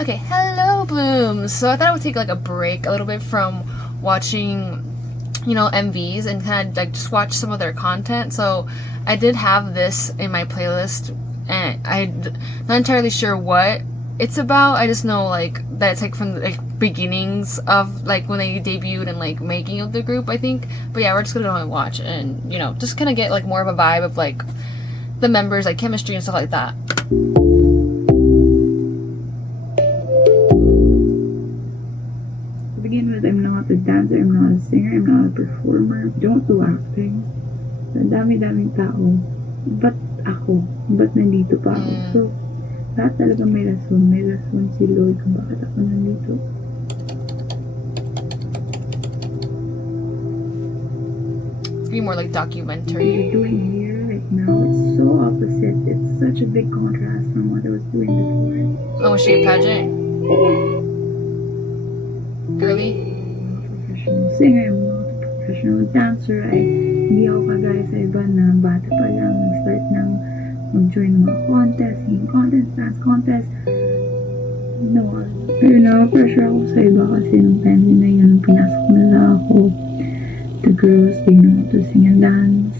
Okay, hello Blooms! So I thought I would take like a break a little bit from watching, MVs and kind of like just watch some of their content. So I did have this in my playlist and I'm not entirely sure what it's about. I just know like that it's like from the beginnings of like when they debuted and like making of the group, I think. But yeah, we're just gonna go and watch and just kind of get like more of a vibe of like the members, like chemistry and stuff like that. To begin with, I'm not a dancer, I'm not a singer, I'm not a performer. Don't do acting. Ang dami-daming tao. Ba't ako? Ba't nandito pa ako? So, lahat talaga may rason. May rason si Lloyd kung bakit ako nandito. It's gonna be more like What documentary. you're doing here right now, it's so opposite. It's such a big contrast from what I was doing before. Oh, was she a pageant? Girly? Professional singer, I'm not a professional dancer. Hindi ako kagaya sa iba na bata pa lang nag-start ng mag-join ng mga contest, singing contest, dance contest. No, pero na-pressure ako sa iba kasi nung time na yun, nung pinasok nila ako, the girls, they know how to sing and dance.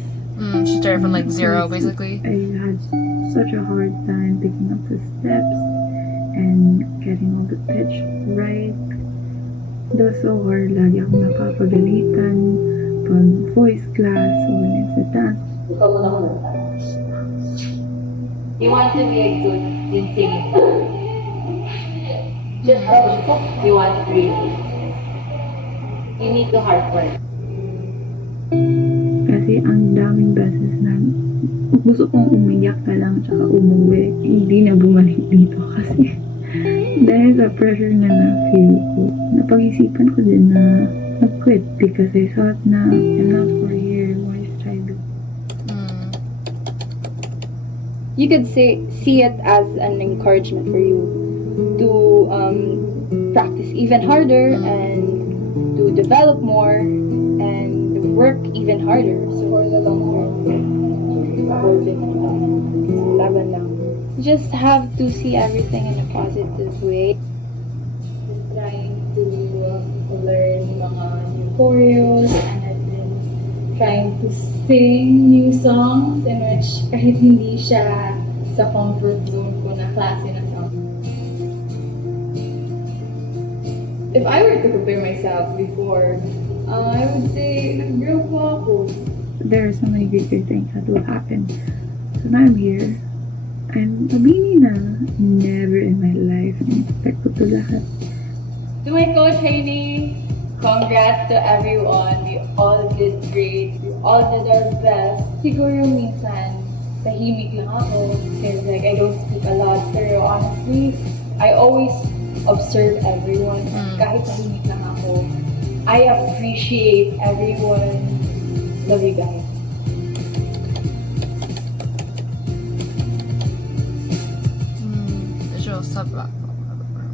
She started from like zero, basically. I had such a hard time picking up the steps and getting all the pitch right. It was so hard. Lagi akong napapagalitan pag voice class o when it's a dance. Ikaw muna ko ng dance. You want to be a good in singing. Just you want to be. You need to hard work. Kasi ang daming beses na gusto kong umiyak na lang tsaka umuwi. Hindi na bumalik dito kasi dahil sa pressure na na-feel ko, napag-isipan ko din na mag-quit because I thought na I'm not for here, why should I do? You could see it as an encouragement for you to practice even harder and to develop more and work even harder. So for the long term, laban lang. You just have to see everything in a positive way. Trying to learn mga new choreos and then trying to sing new songs in which kahit hindi siya sa comfort zone ko na klase na song. If I were to compare myself before, I would say nag-grow po ako. There are so many greater things that will happen. So now I'm here. I'm mabini na. Never in my life na-expect ko to lahat. To my co-trainees, congrats to everyone. We all did great. We all did our best. Siguro minsan, tahimik lang ako. Because like, I don't speak a lot. Pero honestly, I always observe everyone. Kahit tahimik lang ako, I appreciate everyone. Love you guys.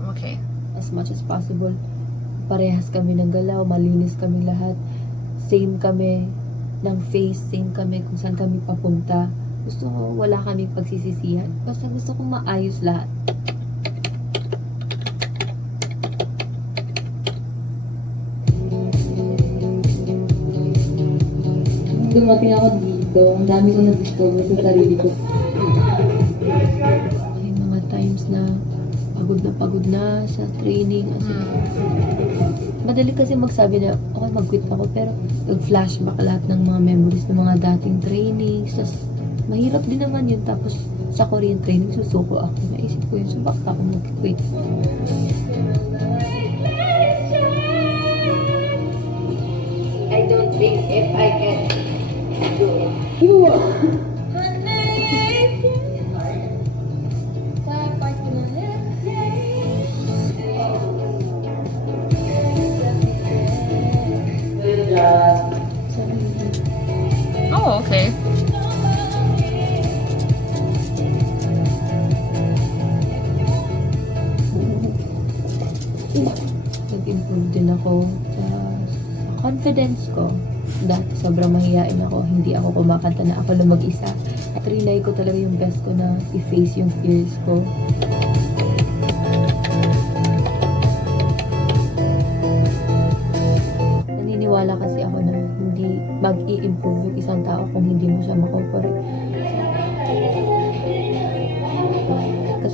Okay. As much as possible, parehas kami ng galaw, malinis kami lahat. Same kami ng face, same kami kung saan kami papunta. Gusto ko, wala kaming pagsisisihan. Basta gusto kong maayos lahat. Dumating ako dito, ang dami ko na-discover sa sarili ko. May mga times na pagod na sa training. Madali kasi magsabi na, okay, mag-quit ako, pero nag-flashback lahat ng mga memories ng mga dating trainings. Tapos, mahirap din naman yun. Tapos, sa Korean training, susuko ako. Naisip ko yun, so bakit ako mag-quit? I don't think if I can do it. Oh, okay. Nag-improve din ako sa confidence ko. Dati sobrang mahihain ako, hindi ako kumakanta na ako lang mag-isa. At trinay ko talaga yung best ko na i-face yung fears ko.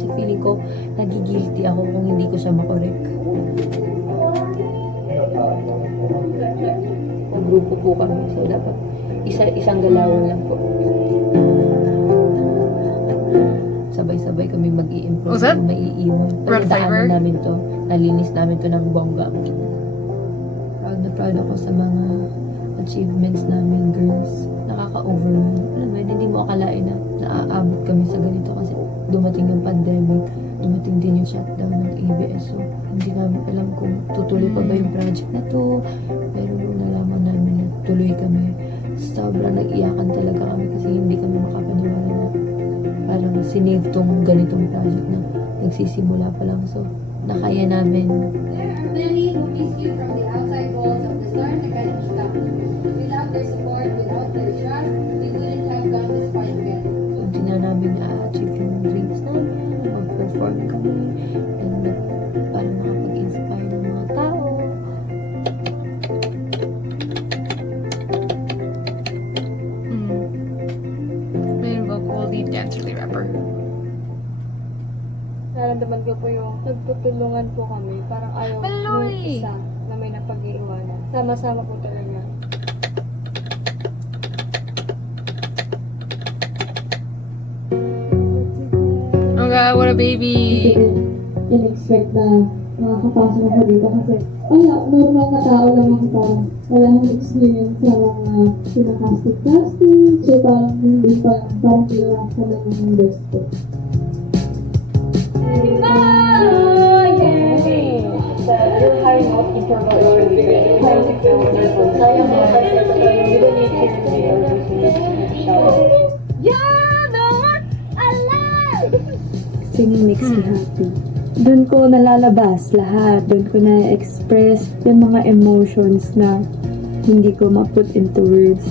kasi feeling ko nagigilty ako kung hindi ko siya makorek. Grupo po kami, so dapat isang galawan lang po. Sabay-sabay kami mag-i-improve. Was that Maiiwan. red flavor? Pinagdaanan namin to. Nalinis namin to ng bongga. Proud na proud ako sa mga achievements namin, girls. Nakaka-overwhelm. Alam mo, hindi mo akalain na naaabot kami sa ganito kasi dumating yung pandemic. Dumating din yung shutdown ng ABS. So, hindi namin alam kung tutuloy pa ba yung project na to. Pero nung nalaman namin na tuloy kami, sobrang nag-iyakan talaga kami kasi hindi kami makapaniwala na parang sinave tong ganitong project na nagsisimula pa lang. So, nakaya namin. There are many who miss you from the outside walls of the Start Academy campus. Without their support, without their trust, we wouldn't have gone this far together. Hindi na namin na-achieve yung dreams namin, mag-perform kami, and para makapag-inspire ng mga tao. Main vocal lead dancer, lead rapper. Nararamdaman ko po yung nagtutulungan po kami. Parang ayaw Maloy! nung isa na may napag-iiwanan. Sama-sama po talaga. Oh god, what a baby! In-expect na makakapasok ako dito kasi wala, normal na tao lang ako, parang wala akong experience sa mga pinakastig-casting, so parang hindi pa lang, parang ginawa ko lang yung best ko. Your high note interval is really good. High signal interval. Sayang mo kasi you don't need to be nervous. You need to shout. Singing makes me happy. Doon ko nalalabas lahat. Doon ko na-express yung mga emotions na hindi ko ma-put into words.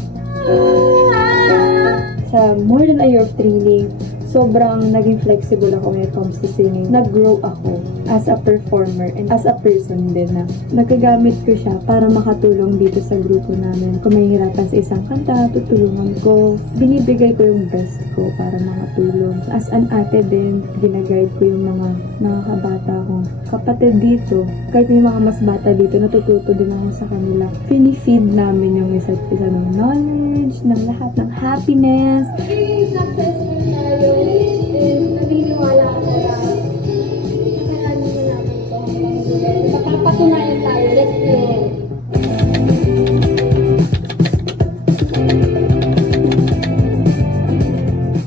Sa more than a year of training, sobrang naging flexible ako when it comes to singing. Nag-grow ako as a performer and as a person din na nagagamit ko siya para makatulong dito sa grupo namin. Kung may hirapan sa isang kanta, tutulungan ko. Binibigay ko yung best ko para makatulong. As an ate din, ginaguide ko yung mga nakakabata kong kapatid dito. Kahit may mga mas bata dito, natututo din ako sa kanila. Fini-feed namin yung isa't isa ng knowledge, ng lahat ng happiness. Yung successful tayo is naniniwala ako na kakayanin na namin ito hanggang dulo. Magpapatunayan tayo. Let's do it.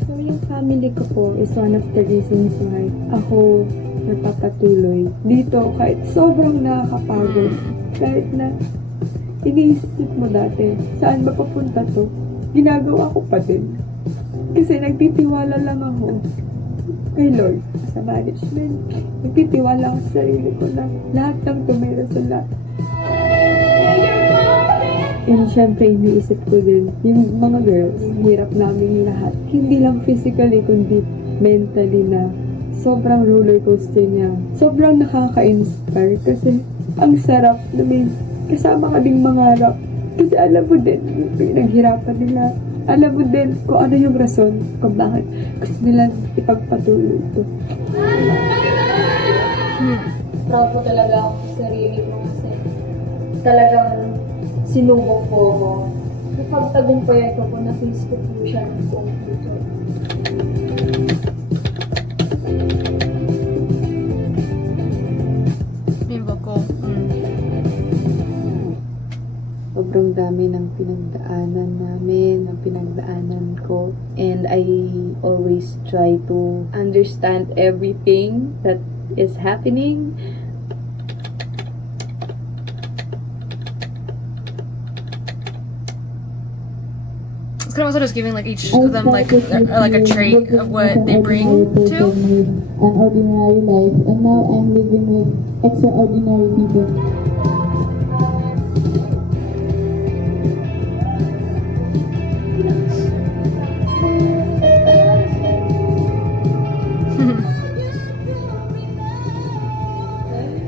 So, yung family ko po is one of the reasons why ako nagpapatuloy dito kahit sobrang nakakapagod. Kahit na iniisip mo dati, saan ba papunta to? Ginagawa ko pa din. Kasi nagtitiwala lang ako kay Lord sa management. Nagtitiwala ako sa sarili ko na lahat ng may resulta. And syempre, iniisip ko din, yung mga girls, hirap namin lahat. Hindi lang physically, kundi mentally na sobrang roller coaster niya. Sobrang nakaka-inspire kasi ang sarap na may kasama ka ding mangarap. Kasi alam mo din, yung pinaghirapan nila. Alam mo din kung ano yung rason kung bakit gusto nila ipagpatuloy ito. Proud po talaga ako sa sarili ko kasi talagang sinubok po ako. Napagtagumpayan ko po na face ko po siya ng buong future. Main vocal. Sobrang dami ng pinagdaanan namin, ng pinagdaanan ko. And I always try to understand everything that is happening. It's kind of also just giving like each of them like a trait of what they bring to. An ordinary life, and now I'm living with extraordinary people.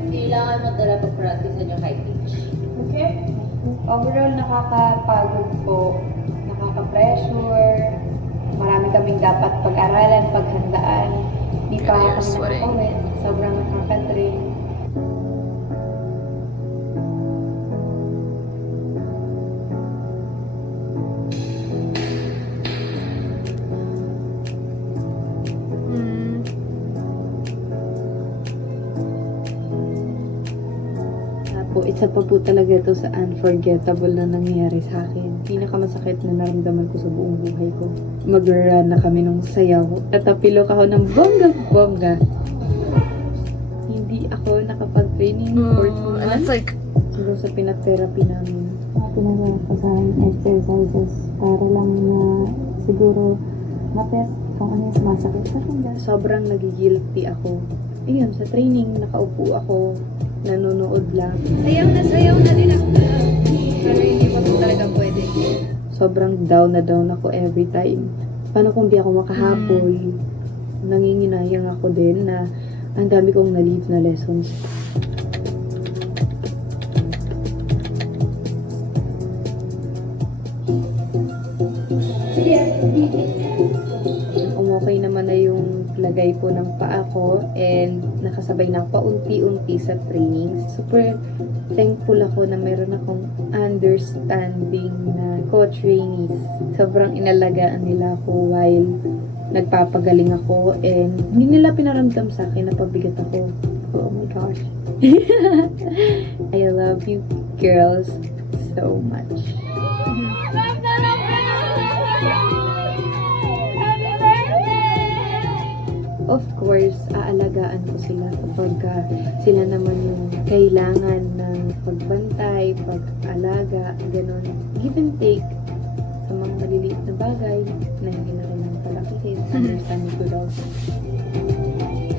Kailangan mo talaga practice yung high pitch. Okay? Overall, nakakapagod po. Nakaka-pressure. Marami kaming dapat pag-aralan, paghandaan. Dito pa you're kami sweating. nakakawin. Sobrang nakaka-drain. Mm. Isa pa po talaga to sa unforgettable na nangyari sa akin. Pinakamasakit na naramdaman ko sa buong buhay ko. Mag-run na kami nung sayaw. Tatapilok ako ng bongga-bongga. Hindi ako nakapag-training for 2 And months. it's like, Hanggang sa pinag-therapy namin. Pinagawa ko sa akin exercises para lang na siguro matest kung ano yung sumasakit sa kanya. Sobrang nagigilty ako. Ayun, sa training, nakaupo ako, nanonood lang. Sayaw na din ako. Pero hindi pa po talaga pwede. Sobrang down na down ako every time. Paano kung di ako makahabol? Nanginginayang ako din na ang dami kong na-leave na lessons. Okay naman na yung lagay po ng paa ko and nakasabay na ako paunti-unti sa training. Super thankful ako na meron akong understanding na co-trainees. Sobrang inalagaan nila ako while nagpapagaling ako and hindi nila pinaramdam sa akin na pabigat ako. Oh my gosh. I love you girls so much. Of course, aalagaan ko sila kapag sila naman yung kailangan ng pagbantay, pag-alaga, gano'n. Give and take sa mga maliliit na bagay na hindi na rin ang palakihin. Understand ko daw.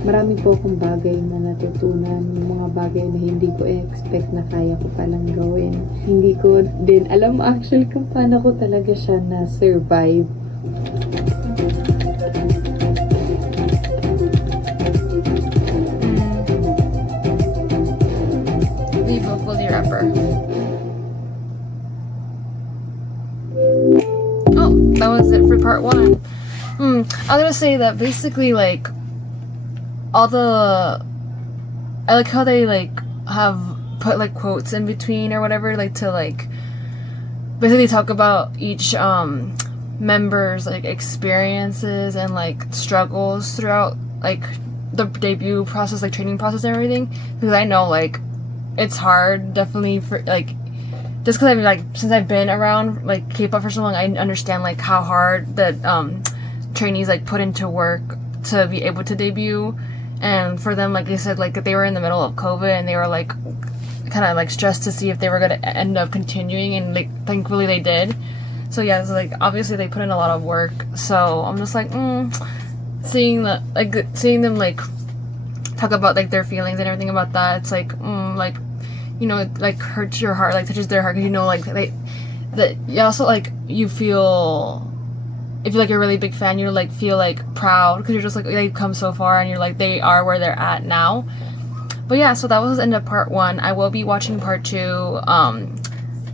Marami po akong bagay na natutunan, yung mga bagay na hindi ko expect na kaya ko palang gawin. Hindi ko din alam actually kung paano ko talaga siya na-survive. leave a fully rapper. Oh, that was it for part 1. I was gonna say that basically, like, all the, I like how they like have put like quotes in between or whatever, like to like basically talk about each member's like experiences and like struggles throughout like the debut process, like training process and everything. Because I know like it's hard, definitely, for like, just because I've like, since I've been around like K-pop for so long, I understand like how hard that trainees like put into work to be able to debut. And for them, like they said, like they were in the middle of COVID and they were like kind of like stressed to see if they were gonna end up continuing, and like thankfully they did. So yeah, so like obviously they put in a lot of work. So I'm just like seeing them like talk about like their feelings and everything about that. It's like like, you know, it like hurts your heart, like touches their heart, because you know like that you also like you feel, if you're like a really big fan, you like feel like proud because you're just like they've come so far and you're like they are where they're at now. But yeah, so that was the end of part 1. I will be watching part 2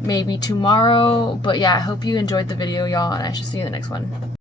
maybe tomorrow. But yeah, I hope you enjoyed the video, y'all, and I should see you in the next one.